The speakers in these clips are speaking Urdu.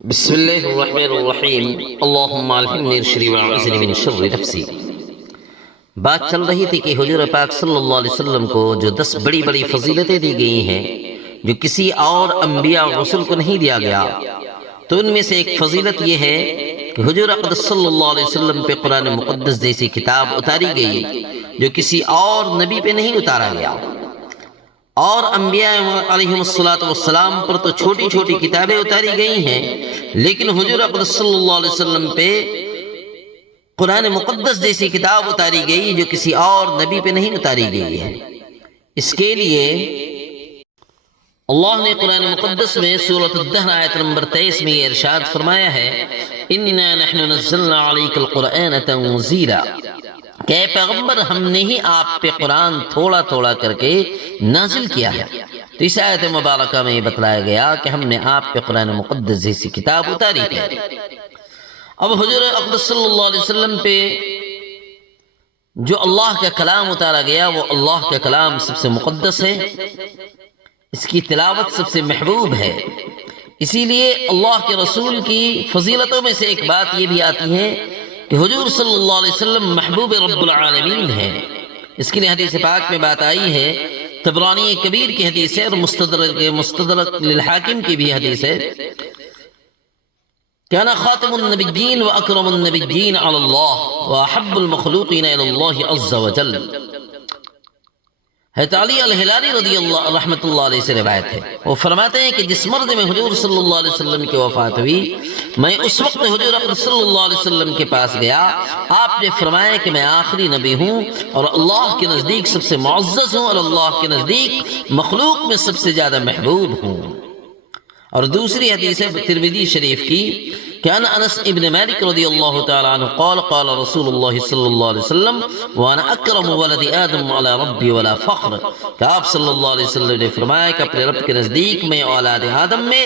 بسم اللہ الرحمن الرحیم اللہم الہمنی رشدی واعوذنی من شر نفسی۔ بات چل رہی تھی کہ حضور پاک صلی اللہ علیہ وسلم کو جو 10 بڑی بڑی فضیلتیں دی گئی ہیں جو کسی اور انبیاء اور رسول کو نہیں دیا گیا، تو ان میں سے ایک فضیلت یہ ہے کہ حضور اقدس صلی اللہ علیہ وسلم پہ قرآن مقدس جیسی کتاب اتاری گئی جو کسی اور نبی پہ نہیں اتارا گیا۔ اور انبیاء علیہ السلام پر تو چھوٹی چھوٹی کتابیں اتاری گئی ہیں، لیکن حضور اقدس صلی اللہ علیہ وسلم پہ قرآن مقدس جیسی کتاب اتاری گئی جو کسی اور نبی پہ نہیں اتاری گئی ہے۔ اس کے لیے اللہ نے قرآن مقدس میں سورۃ الدہر آیت نمبر 23 میں یہ ارشاد فرمایا ہے، اِنَّا نَحْنُ نَزَّلْنَا عَلَيْكَ الْقُرْآنَ تَنزِيلًا، کہ اے پیغمبر ہم نے ہی آپ پہ قرآن تھوڑا تھوڑا کر کے نازل کیا ہے۔ تو اس آیت مبارکہ میں یہ بتلایا گیا کہ ہم نے آپ پہ قرآن مقدس جیسی کتاب اتاری ہے۔ اب حضور اقدس صلی اللہ علیہ وسلم پہ جو اللہ کا کلام اتارا گیا وہ اللہ کا کلام سب سے مقدس ہے، اس کی تلاوت سب سے محبوب ہے۔ اسی لیے اللہ کے رسول کی فضیلتوں میں سے ایک بات یہ بھی آتی ہے کہ حضور صلی اللہ علیہ وسلم محبوب رب العالمین ہیں۔ اس کے لیے حدیث پاک میں بات آئی ہے، طبرانی کبیر کی حدیث ہے اور مستدرک للحاکم کی بھی حدیث ہے، کہ انا خاتم النبیین واکرم النبیین علی اللہ واحب المخلوقین الی اللہ عز وجل۔ حضرت علی الہلالی رضی اللہ رحمۃ اللہ علیہ سے روایت ہے، وہ فرماتے ہیں کہ جس مرد میں حضور صلی اللہ علیہ وسلم کی وفات ہوئی، میں اس وقت حضور اقدس صلی اللہ علیہ وسلم کے پاس گیا، آپ نے فرمایا کہ میں آخری نبی ہوں اور اللہ کے نزدیک سب سے معزز ہوں اور اللہ کے نزدیک مخلوق میں سب سے زیادہ محبوب ہوں۔ اور دوسری حدیث ہے ترمذی شریف کی کہ انس ابن مالک رضی اللہ تعالی عنہ قال قال رسول اللہ صلی اللہ علیہ وسلم وانا اکرم ولد آدم علی ربی ولا فخر، کہ آپ صلی اللہ علیہ وسلم نے فرمایا کہ اپنے رب کے نزدیک میں اولاد آدم میں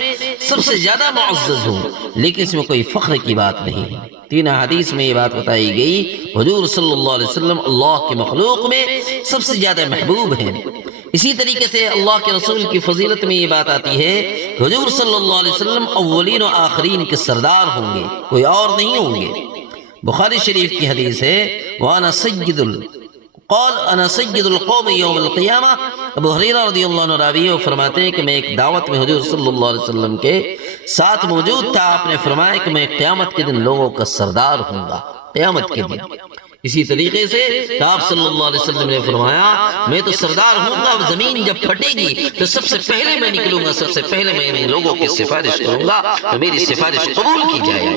سب سے زیادہ معزز ہوں، لیکن اس میں کوئی فخر کی بات نہیں ہے۔ تین حدیث میں یہ بات بتائی گئی، حضور صلی اللہ علیہ وسلم اللہ کے مخلوق میں سب سے زیادہ محبوب ہیں۔ اسی طریقے سے اللہ کے رسول کی فضیلت میں یہ بات آتی ہے کہ حضور صلی اللہ علیہ وسلم اولین و آخرین کے سردار ہوں گے، کوئی اور نہیں ہوں گے۔ بخاری شریف کی حدیث ہے، وَأَنَا سَيِّدُ الْقَوْمِ يَوْمَ الْقِيَامَةِ۔ ابو ہریرہ رضی اللہ عنہ راوی وہ فرماتے ہیں کہ میں ایک دعوت میں حضور صلی اللہ علیہ وسلم کے ساتھ موجود تھا، آپ نے فرمایا کہ میں قیامت کے دن لوگوں کا سردار ہوں گا، قیامت کے دن۔ اسی طریقے سے آپ صلی اللہ علیہ وسلم نے فرمایا میں تو سردار ہوں گا، زمین جب پھٹے گی تو سب سے پہلے میں نکلوں گا، سب سے پہلے میں ان لوگوں کی سفارش کروں گا تو میری سفارش قبول کی جائے گی۔